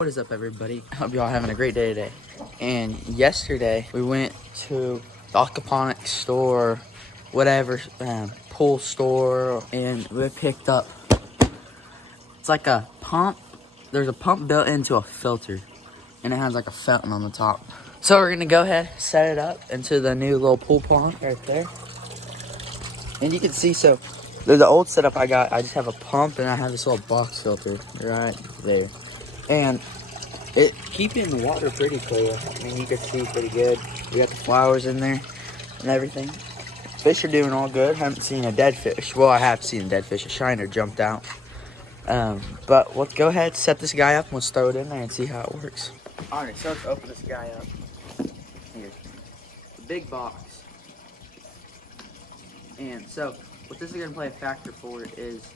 What is up, everybody? Hope y'all having a great day today. And yesterday we went to the Aquaponics store, whatever, pool store, and we picked up, it's like a pump. There's a pump built into a filter, and it has like a fountain on the top. So we're gonna go ahead, set it up into the new little pool pond right there. And you can see, so the old setup I got, I just have a pump and I have this little box filter right there. And it keeping the water pretty clear. I mean, you can see pretty good. We got the flowers in there and everything. Fish are doing all good. Haven't seen a dead fish. Well, I have seen a dead fish. A shiner jumped out. But let's go ahead, set this guy up, and let's throw it in there and see how it works. Alright, so let's open this guy up. Here. The big box. And so, what this is going to play a factor for is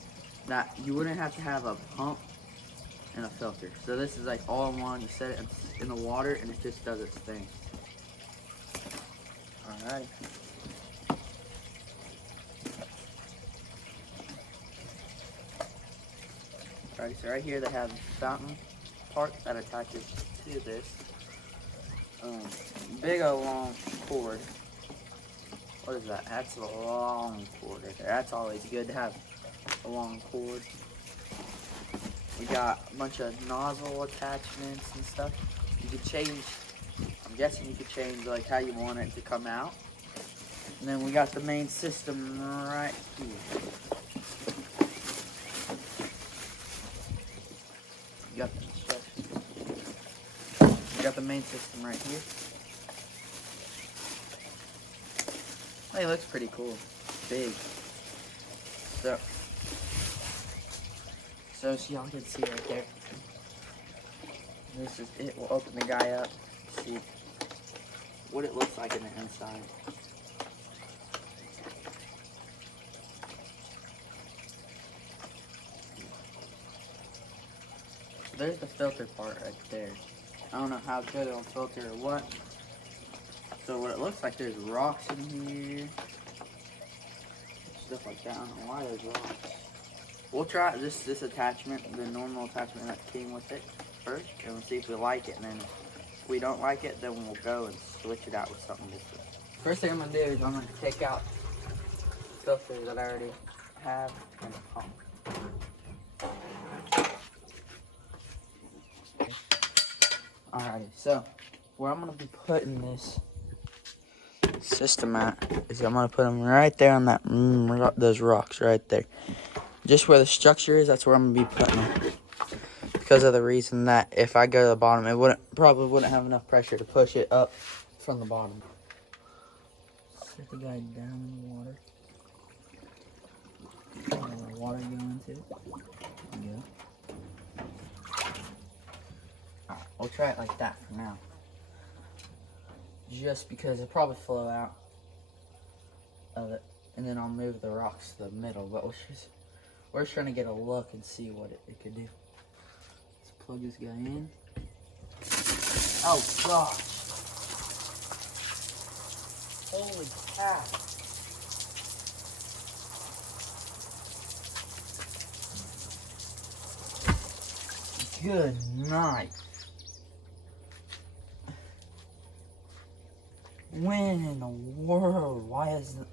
that you wouldn't have to have a pump and a filter. So this is like all in one. You set it in the water and it just does its thing. Alright. Alright, so right here they have the fountain part that attaches to this. Big old long cord. What is that? That's a long cord right there. That's always good to have a long cord. We got a bunch of nozzle attachments and stuff. You could change, I'm guessing you could change like how you want it to come out. And then we got the main system right here. You got the instructions. You got the main system right here. Hey, it looks pretty cool. Big. So y'all can see right there. This is it. We'll open the guy up, see what it looks like in the inside. So there's the filter part right there. I don't know how good it'll filter or what. So what it looks like, there's rocks in here. Stuff like that. I don't know why there's rocks. We'll try this attachment, the normal attachment that came with it first, and we'll see if we like it. And then if we don't like it, then we'll go and switch it out with something different. First thing I'm gonna do is I'm gonna take out the filter that I already have and the pump. Alrighty, so where I'm gonna be putting this system at is I'm gonna put them right there on that those rocks right there. Just where the structure is, that's where I'm gonna be putting them. Because of the reason that if I go to the bottom, it probably wouldn't have enough pressure to push it up from the bottom. Set the guy down in the water. Let the water go into it. Good. Alright, we'll try it like that for now. Just because it'll probably flow out of it. And then I'll move the rocks to the middle. But we're just trying to get a look and see what it could do. Let's plug this guy in. Oh gosh. Holy cow. Good night. When in the world? Why is it?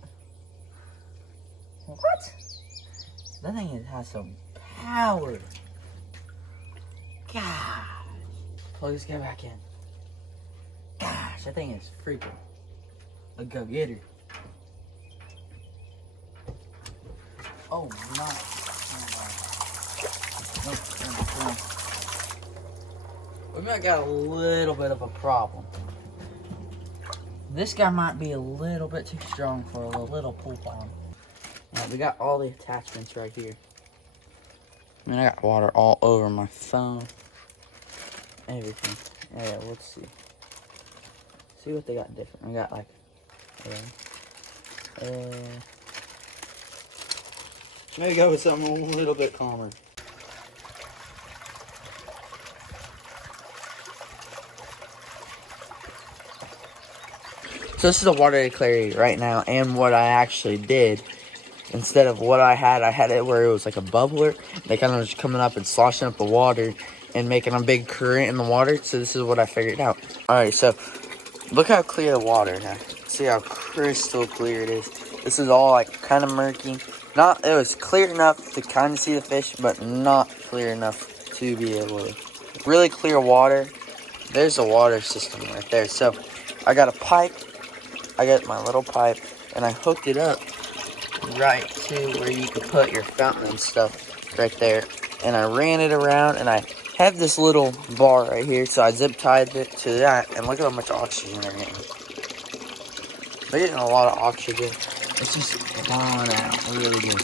What? That thing has some power. Gosh. Plug this guy back in. Gosh, that thing is freaking a go-getter. Oh, nice. We might got a little bit of a problem. This guy might be a little bit too strong for a little pool pond. We got all the attachments right here. I mean, I got water all over my phone. Everything. Yeah, let's see. See what they got different. We got like, maybe go with something a little bit calmer. So this is the water clarity right now, and what I actually did instead of what I had it where it was like a bubbler. They kind of just coming up and sloshing up the water. and making a big current in the water. So this is what I figured out. All right, so look how clear the water is now. See how crystal clear it is. This is all like kind of murky. It was clear enough to kind of see the fish, but not clear enough to be able to. Really clear water. There's a water system right there. So I got a pipe. I got my little pipe, and I hooked it up right to where you can put your fountain and stuff right there. And I ran it around, and I have this little bar right here, so I zip tied it to that. And look at how much oxygen they're getting. They're getting a lot of oxygen. It's just blowing out really good.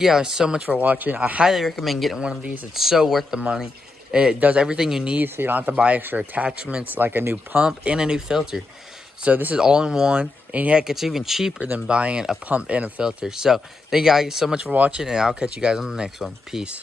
Yeah, so much for watching. I highly recommend getting one of these. It's so worth the money. It does everything you need, so you don't have to buy extra attachments like a new pump and a new filter. So this is all in one, and heck, it's even cheaper than buying a pump and a filter. So thank you guys so much for watching, and I'll catch you guys on the next one. Peace.